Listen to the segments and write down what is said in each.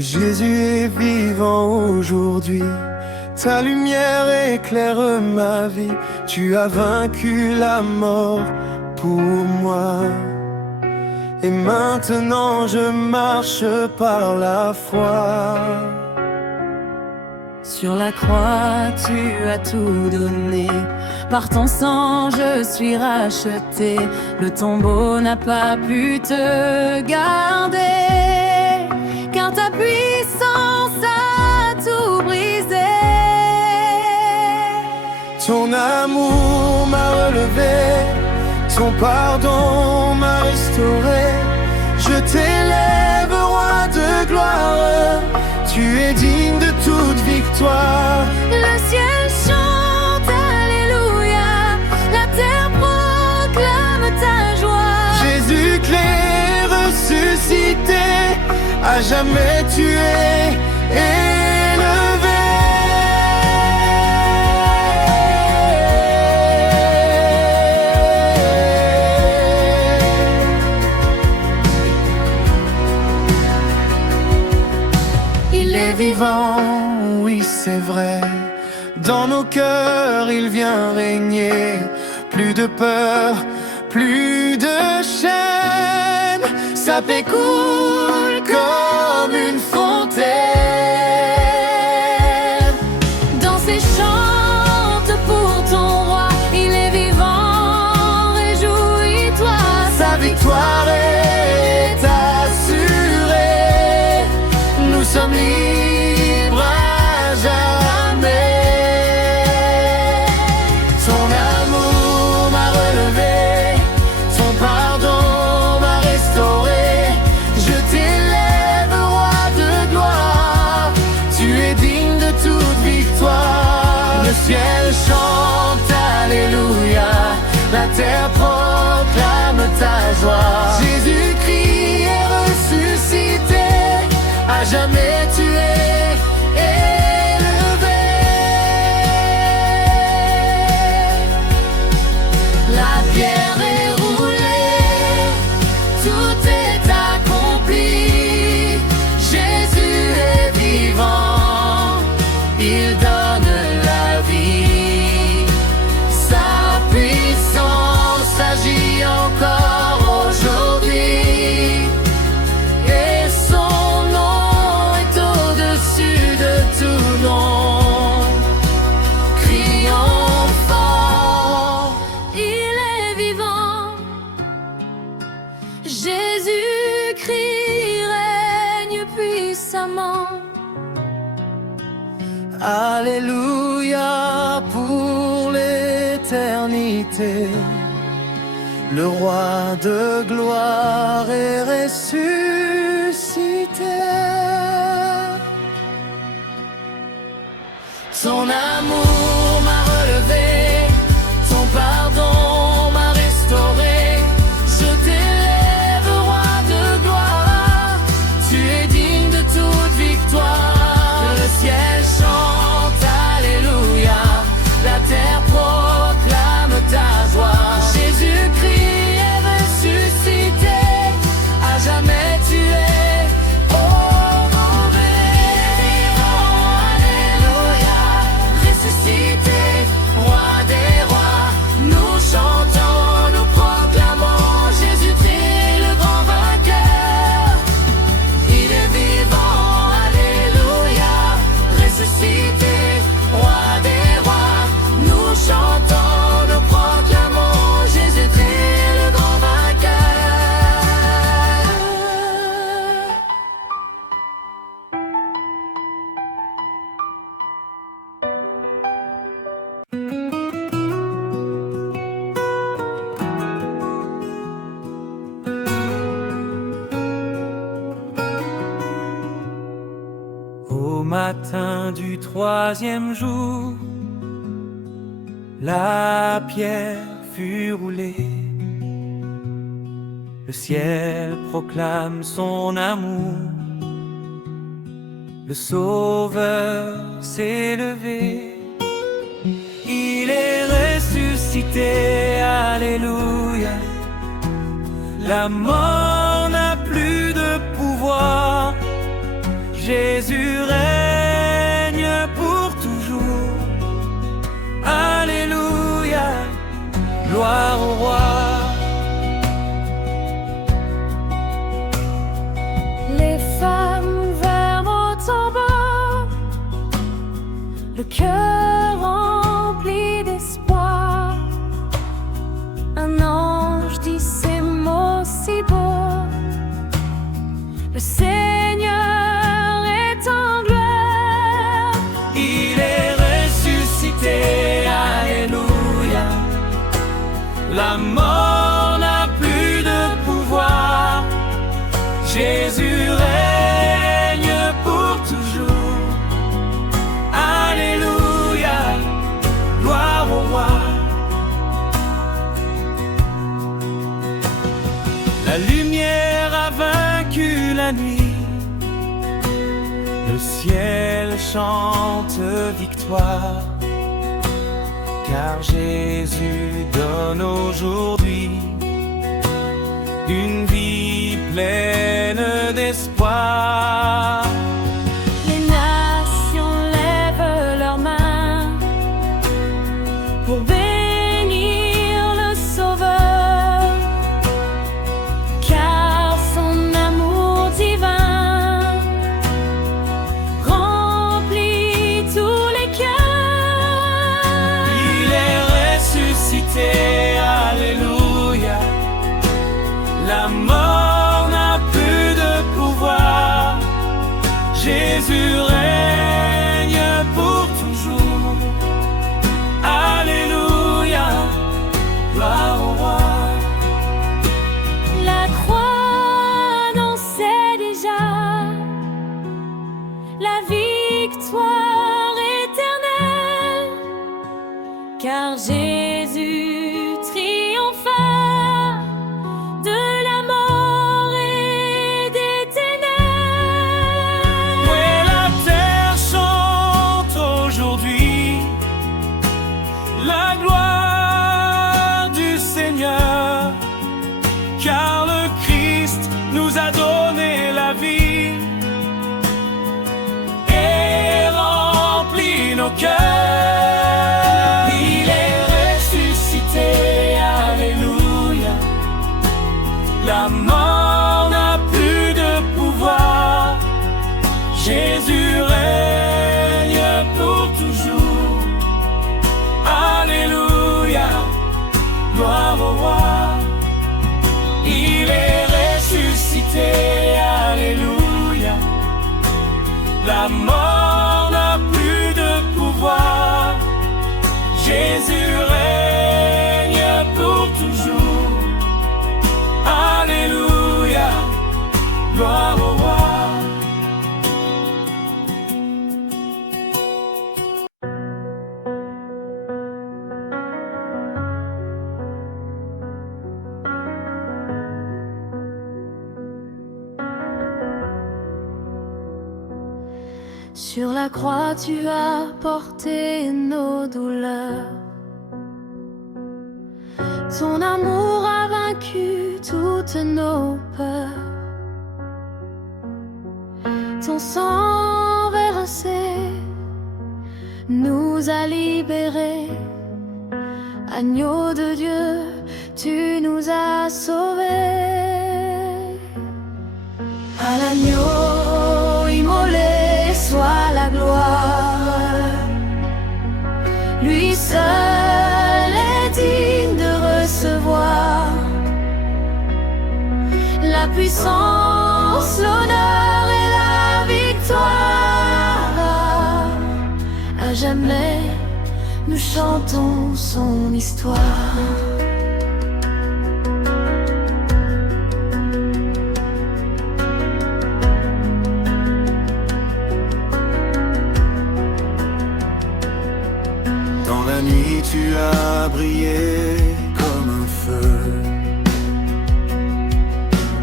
Jésus est vivant aujourd'hui. Ta lumière éclaire ma vie. Tu as vaincu la mort pour moi. Et maintenant je marche par la foi. Sur la croix, tu as tout donné. Par ton sang, je suis racheté. Le tombeau n'a pas pu te garder, car ta puissance a tout brisé. Ton amour m'a relevé, ton pardon m'a restauré. Je t'élève, roi de gloire. Tu es digne de toute victoire. Le ciel chante, alléluia. La terre proclame ta joie. Jésus-Christ ressuscité, à jamais tu es élevé. Il est vivant, oui c'est vrai. Dans nos cœurs il vient régner. Plus de peur, plus de chaîne. Sa paix coule comme une fontaine. Dans ses chante pour ton roi. Il est vivant, réjouis-toi. Sa victoire est assurée. Nous sommes libres à jamais. Son amour m'a relevé, son pardon m'a restauré. Je t'élève, roi de gloire. Tu es digne de toute victoire. Le ciel chante, alléluia. La terre proclame ta joie. Jésus-Christ est ressuscité, à jamais tu es élevé. La pierre est roulée, tout est accompli. Jésus est vivant, il donne la vie. Sa puissance agit encore aujourd'hui. Et son nom est au-dessus de tout nom. Crions fort, Il est vivant. Jésus-Christ règne puissamment. Alléluia pour l'éternité. Le roi de gloire est ressuscité. Son amour m'a relevé, son pardon m'a restauré. Je t'élève, roi de gloire. Tu es digne de toute victoire. Le ciel chante, alléluia. La terre proclame ta joie. Jésus-Christ est ressuscité, à jamais tu es honoré. Alléluia, ressuscité, roi des rois. Nous chantons, nous proclamons Jésus-Christ le grand vainqueur. Il est vivant, alléluia, ressuscité, roi des rois. Nous chantons, nous proclamons Jésus-Christ le grand vainqueur. Au matin du troisième jour, la pierre fut roulée. Le ciel proclame son amour. Le Sauveur s'est levé. Il est ressuscité, alléluia. La mort n'a plus de pouvoir. Le Seigneur est en gloire. Il est ressuscité, alléluia. La mort n'a plus de pouvoir. Jésus règne pour toujours. Alléluia, gloire au roi. La lumière a vaincu la nuit. Le ciel chante victoire, car Jésus donne aujourd'hui une vie pleine d'espoir. Les nations lèvent leurs mains pour bénir le Sauveur, car son amour divin remplit tous les cœurs. Il est ressuscité, alléluia. La mort n'a plus de pouvoir. Jésus règne pour toujours. Alléluia, gloire au roi. La croix annonçait déjà la victoire éternelle, car Jésus triompha de la mort et des ténèbres. Oui, la terre chante aujourd'hui la gloire du Seigneur, car le Christ nous a donné la vie et rempli nos cœurs. Il est ressuscité, alléluia. La mort n'a plus de pouvoir. Jésus règne pour toujours. Alléluia, gloire au roi. Il est ressuscité, alléluia. La mort n'a plus de pouvoir. Jésus règne pour toujours. Alléluia, gloire au roi. Sur la croix, tu as porté nos douleurs. Ton amour a vaincu toutes nos peurs. Ton sang versé nous a libérés. Agneau de Dieu, tu nous as sauvés. À l'agneau immolé soit la gloire. Lui seul est digne de recevoir la puissance, l'honneur et la victoire. À jamais nous chantons son histoire. Dans la nuit tu as brillé comme un feu.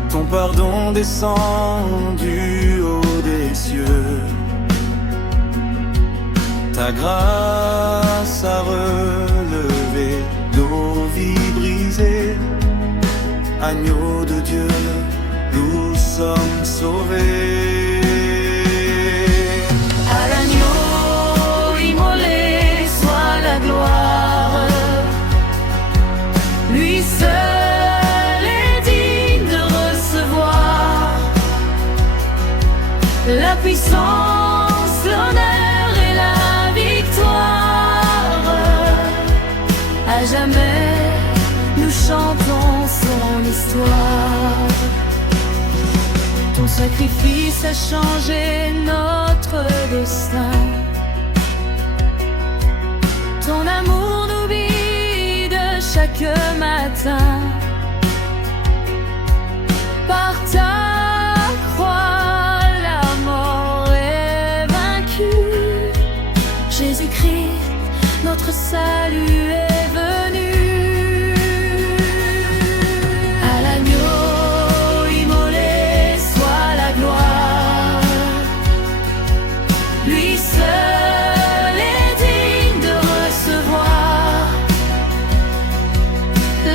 Ton pardon descend du haut des cieux. Ta grâce a relevé nos vies brisées. Agneau de Dieu, nous sommes sauvés. À l'agneau immolé soit la gloire. Lui seul est digne de recevoir la puissance, l'honneur et la victoire. À jamais nous chantons son histoire. Ton sacrifice a changé notre destin. Ton amour nous guide chaque matin. Par ta croix, la mort est vaincue. Jésus-Christ, notre salut est venu. À l'agneau immolé soit la gloire. Lui seul est digne de recevoir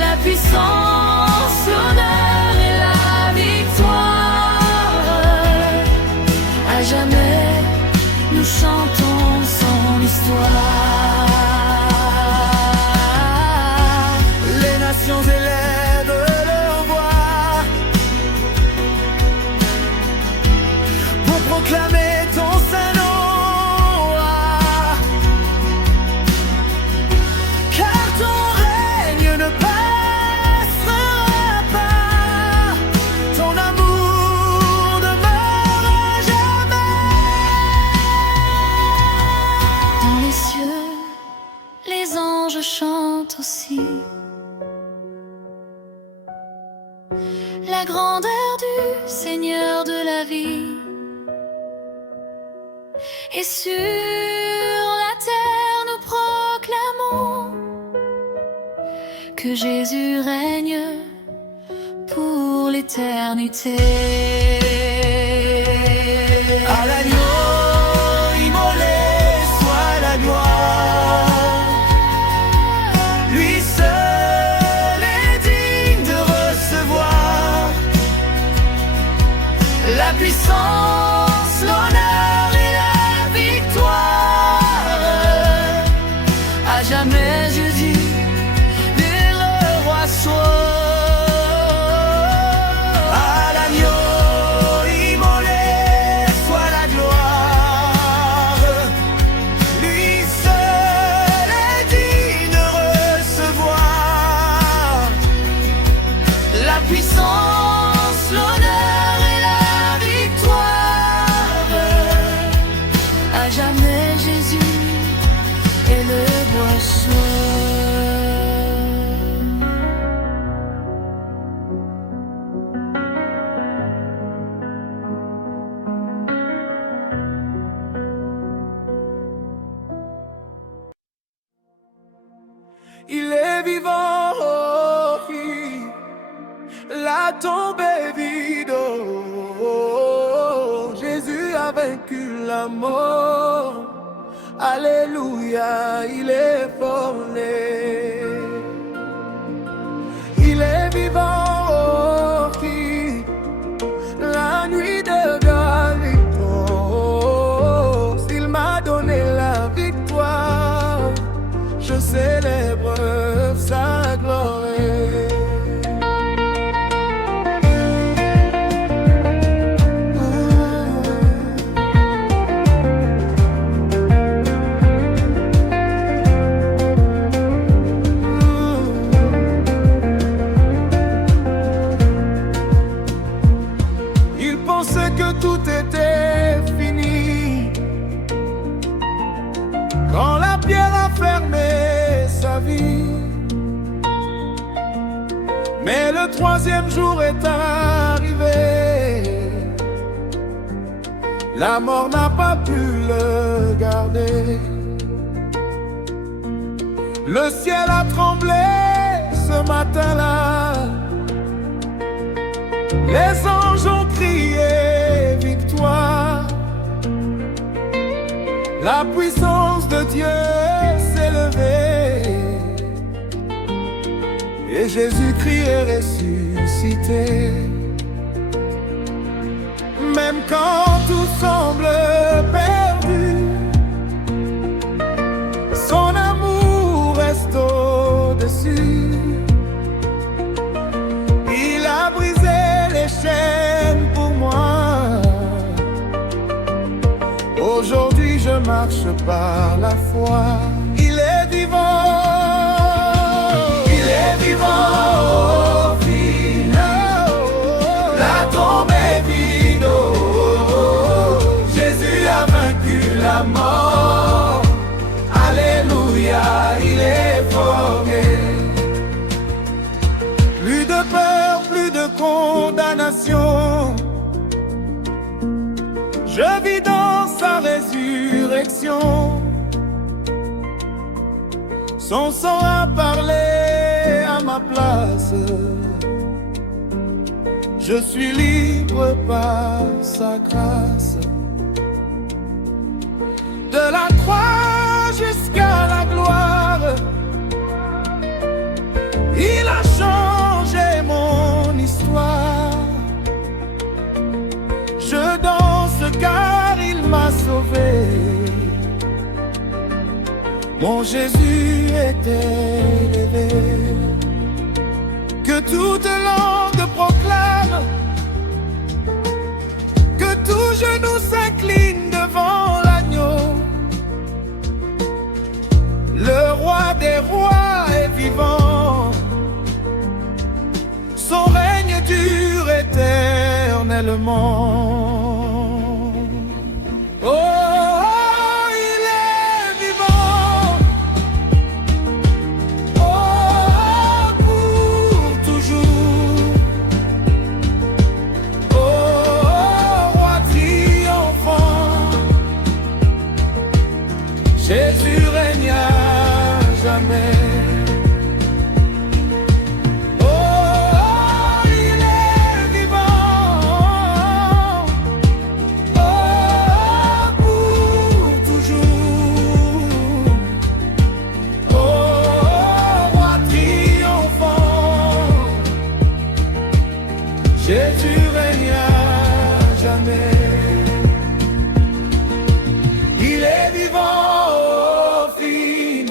la puissance, l'honneur et la victoire. À jamais, nous chantons son histoire. Les nations élèvent leur voix pour proclamer ton saint nom. Car ton règne ne passera pas, ton amour demeure à jamais. Dans les cieux, les anges chantent aussi la grandeur du Seigneur de la vie. Et sur la terre nous proclamons que Jésus règne pour l'éternité. À l'agneau immolé soit la gloire. Lui seul est digne de recevoir la puissance, l'honneur et la victoire. À jamais Jésus est le roi soit. À l'agneau immolé soit la gloire. Lui seul est digne de recevoir la puissance, l'honneur et la victoire. À jamais Jésus est le roi soit. Il est vivant, oh, la tombe est vide, oh, Jésus a vaincu la mort. Alléluia, il est formé. Il est vivant, oh, la nuit de Galilée, oh, s'il m'a donné la victoire, je célèbre sa gloire. Il pensait que tout était fini quand la pierre a fermé sa vie. Mais le troisième jour est arrivé, la mort n'a pas pu le garder. Le ciel a tremblé ce matin-là, les anges ont crié victoire. La puissance de Dieu s'est levée et Jésus-Christ est ressuscité. Même quand tout semble perdu, son amour reste au-dessus. Il a brisé les chaînes pour moi. Aujourd'hui je marche par la foi. Il est vivant, il est vivant, oh, fille. La tombe est vide, Je vis dans sa résurrection. Son sang a parlé à ma place. Je suis libre par sa grâce. De la croix jusqu'à la gloire, il a changé mon histoire. Je danse car il m'a sauvé. Mon Jésus est élevé. Que toute langue proclame, que tout genou s'incline devant l'agneau. Le roi des rois est vivant. Son règne dure éternellement. Oh, il est vivant. Oh, pour toujours. Oh, roi triomphant. Jésus règne à jamais. Jésus règne à jamais. Il est vivant au film.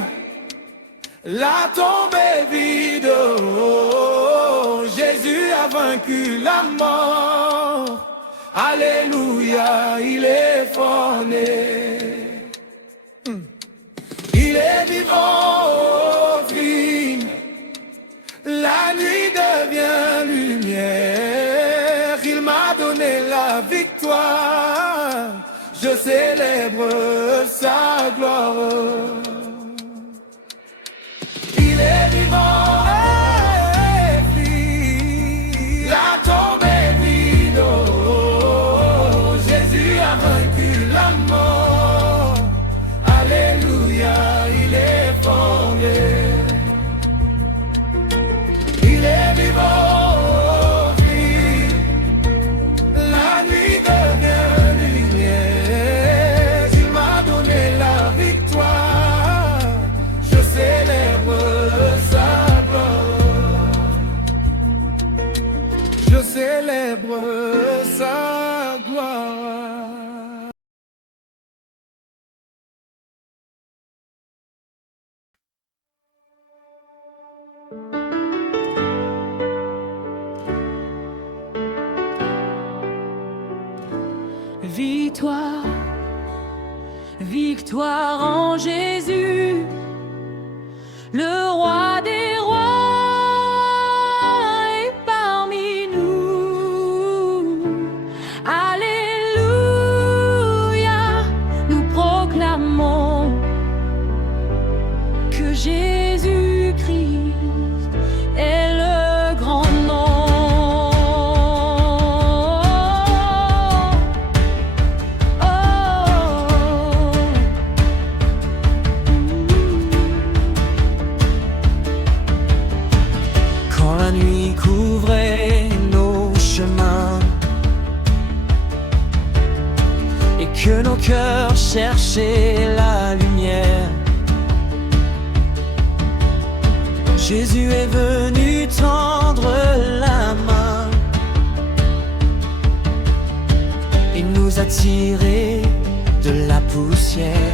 La tombe est vide. Oh, Jésus a vaincu la mort. Alléluia, il est fort né. Il est vivant au film. La nuit devient lumière. Il m'a donné la victoire. Je célèbre sa gloire. Il est vivant et vit. La tombe est vide. Oh, Jésus a vaincu la mort. Alléluia, il est fondé. Il est vivant. Je célèbre sa gloire. Victoire, victoire en Jésus, le roi des rois. Jésus-Christ est le grand nom. Oh. Quand la nuit couvrait nos chemins et que nos cœurs cherchaient la lumière, Jésus est venu tendre la main. Il nous a tirés de la poussière.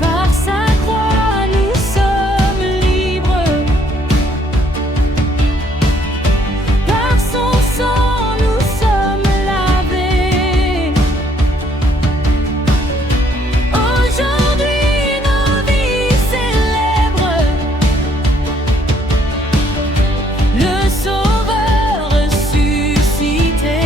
Par sa croix, nous sommes libres. Par son sang, nous sommes lavés. Aujourd'hui, le Sauveur ressuscité.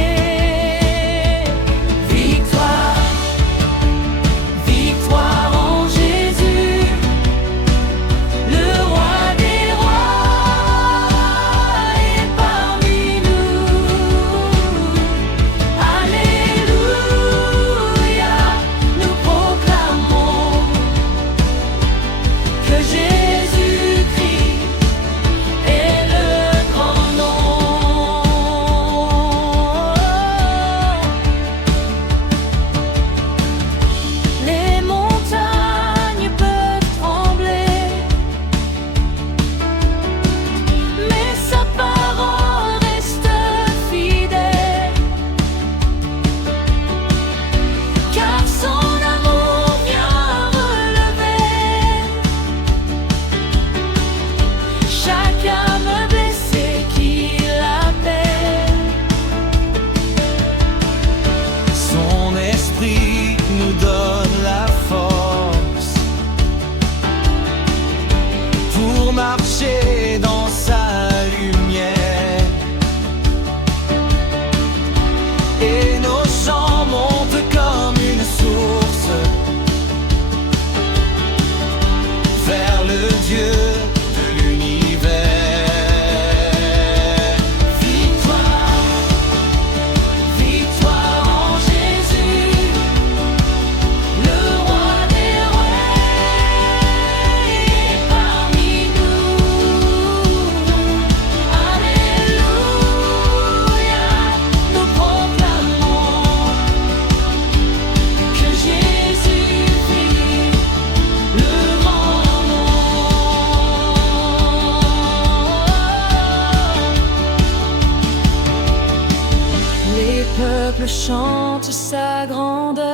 peuples chantent sa grandeur.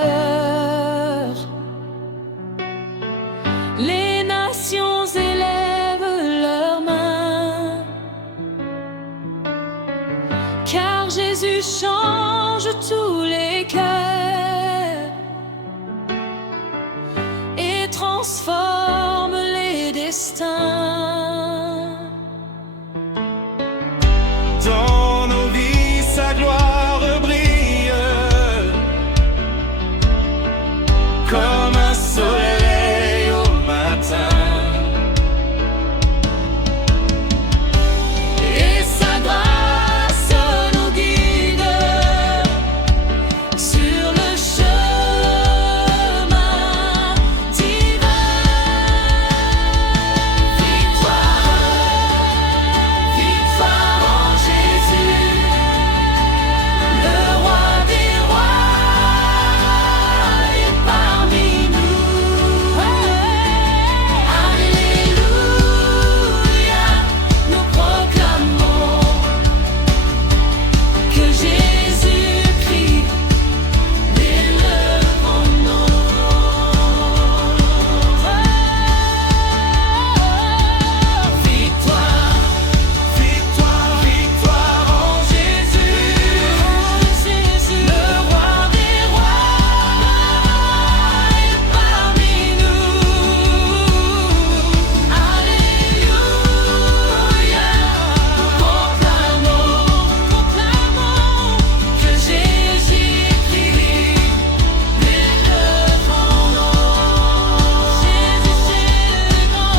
Les nations élèvent leurs mains, car Jésus change tous les cœurs et transforme les destins. Dans nos vies, sa gloire brille comme un soleil au matin. Et sa grâce nous guide sur le chemin divin. Victoire, victoire en Jésus, le roi des rois est parmi nous. Alléluia, nous proclamons que Jésus-Christ est le grand nom. Victoire, Victoire, victoire en Jésus, le roi des rois est parmi nous. Alléluia, proclamons que Jésus-Christ est le grand nom. Jésus, c'est le grand.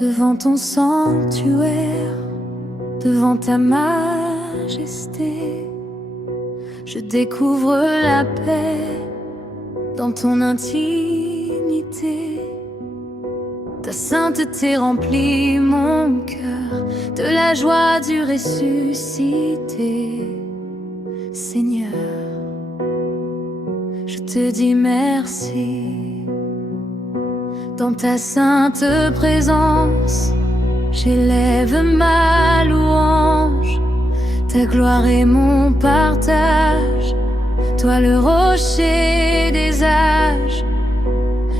Devant ton sanctuaire, devant ta majesté, je découvre la paix dans ton intimité. Ta sainteté remplit mon cœur de la joie du ressuscité. Seigneur, je te dis merci. Dans ta sainte présence, j'élève ma louange. Ta gloire est mon partage, toi le rocher des âges.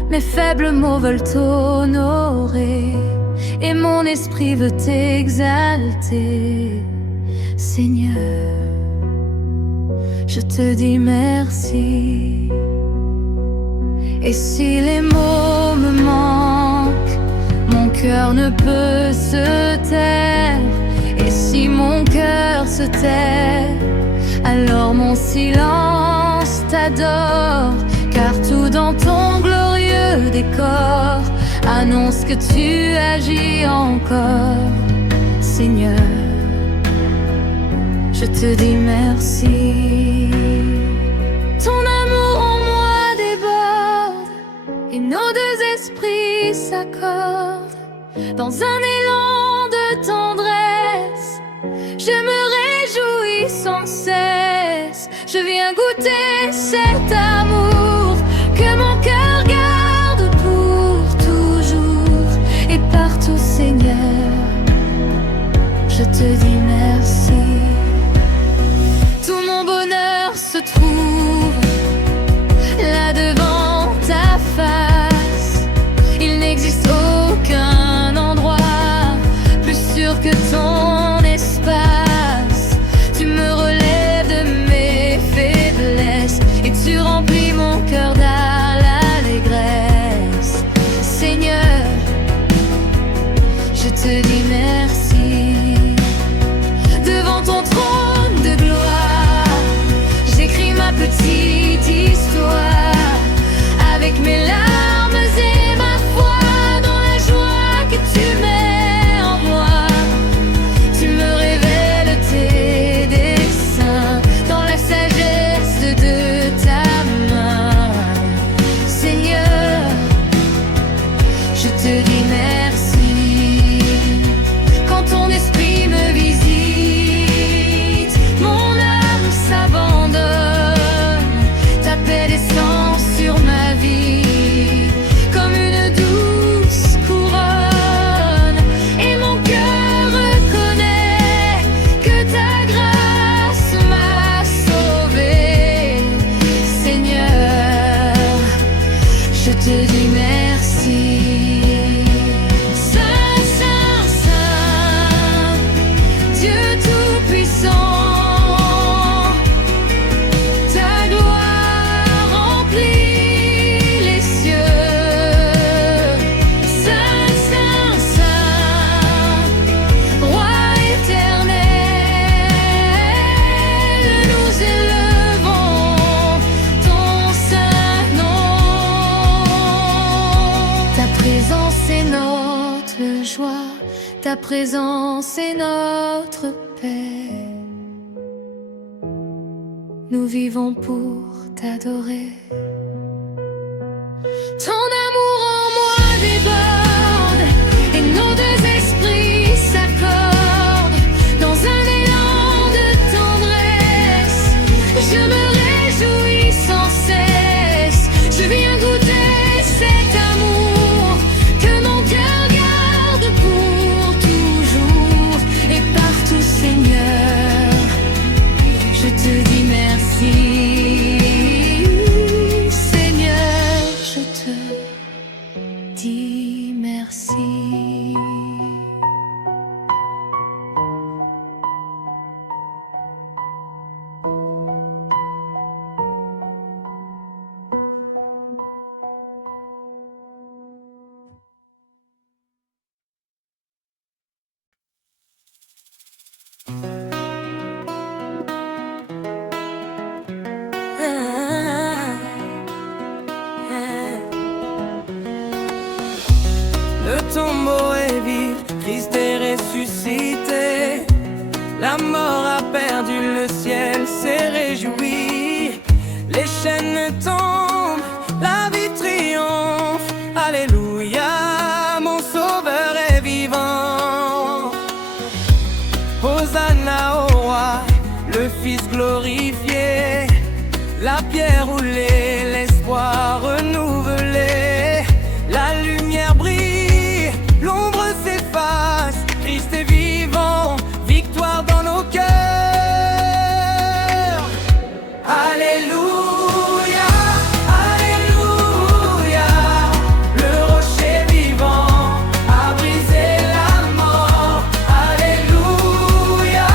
Mes faibles mots veulent t'honorer et mon esprit veut t'exalter. Seigneur, je te dis merci. Et si les mots me manquent, mon cœur ne peut se taire. Et si mon cœur se tait, alors mon silence t'adore. Car tout dans ton glorieux décor annonce que tu agis encore. Seigneur, je te dis merci. Ton amour en moi déborde et nos deux esprits s'accordent dans un élan de tendresse. Je me réjouis sans cesse, je viens goûter cet amour que mon cœur garde pour toujours et partout, Seigneur. Je te dis merci. Tout mon bonheur se trouve là devant ta face. Il n'existe aucun endroit plus sûr que ton espace. Tu me relèves de mes faiblesses et tu remplis notre joie, ta présence est notre paix. Nous vivons pour t'adorer. Ton amour en moi déborde et nos deux esprits s'accordent dans un élan de tendresse. Je me réjouis sans cesse, je viens goûter cet amour que mon cœur garde pour toujours et partout, Seigneur, je te dis merci. Dis merci. Le tombeau est vide, Christ est ressuscité. La mort a perdu, le ciel s'est réjoui. Les chaînes tombent, la vie triomphe. Alléluia, mon sauveur est vivant. Hosanna au roi, le Fils glorifié. La pierre roulée, l'espoir renouvelé. La lumière brille, l'ombre s'efface, Christ est vivant, victoire dans nos cœurs. Alléluia, Alléluia, le rocher vivant a brisé la mort. Alléluia,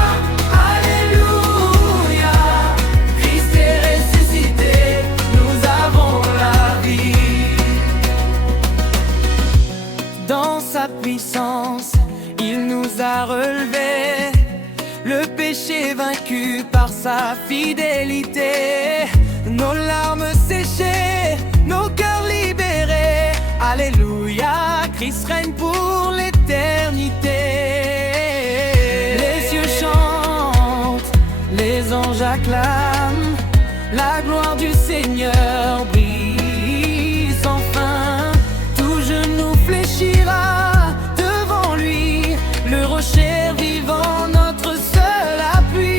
Alléluia, Christ est ressuscité, nous avons la vie. Dans sa puissance, il nous a relevés, le péché vaincu par sa fidélité. Nos larmes séchées, nos cœurs libérés. Alléluia, Christ règne pour l'éternité. Les cieux chantent, les anges acclament, la gloire du Seigneur brille sans fin. Tout genou fléchira devant lui, le rocher vivant, notre seul appui.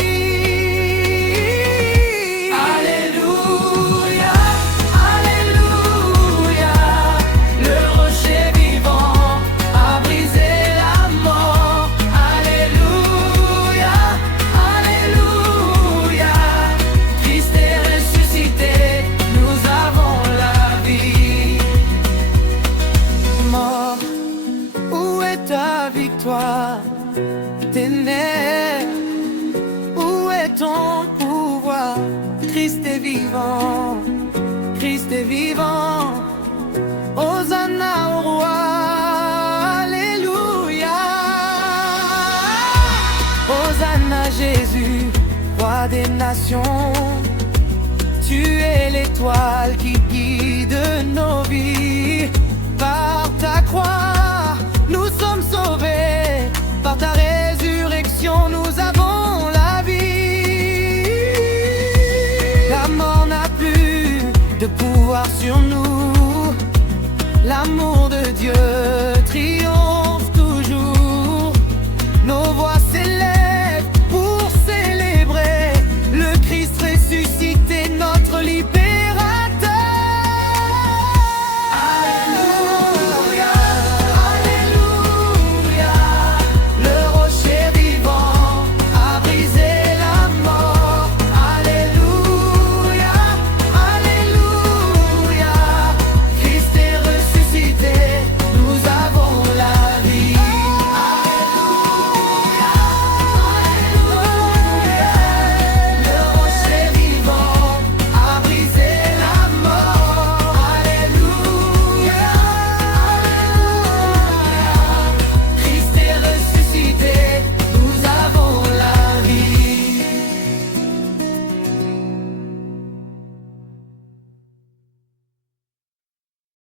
Alléluia, Alléluia, le rocher vivant a brisé la mort. Alléluia, Alléluia, Christ est ressuscité, nous avons la vie. Mort, où est ta victoire? Ténèbres, où est ton pouvoir? Christ est vivant, Christ est vivant. Hosanna au roi, Alléluia. Hosanna Jésus, roi des nations. Tu es l'étoile qui guide nos vies. Par ta croix, nous sommes sauvés. Par ta résurrection, nous avons la vie. La mort n'a plus de pouvoir sur nous. L'amour de Dieu triomphe toujours. Nos voix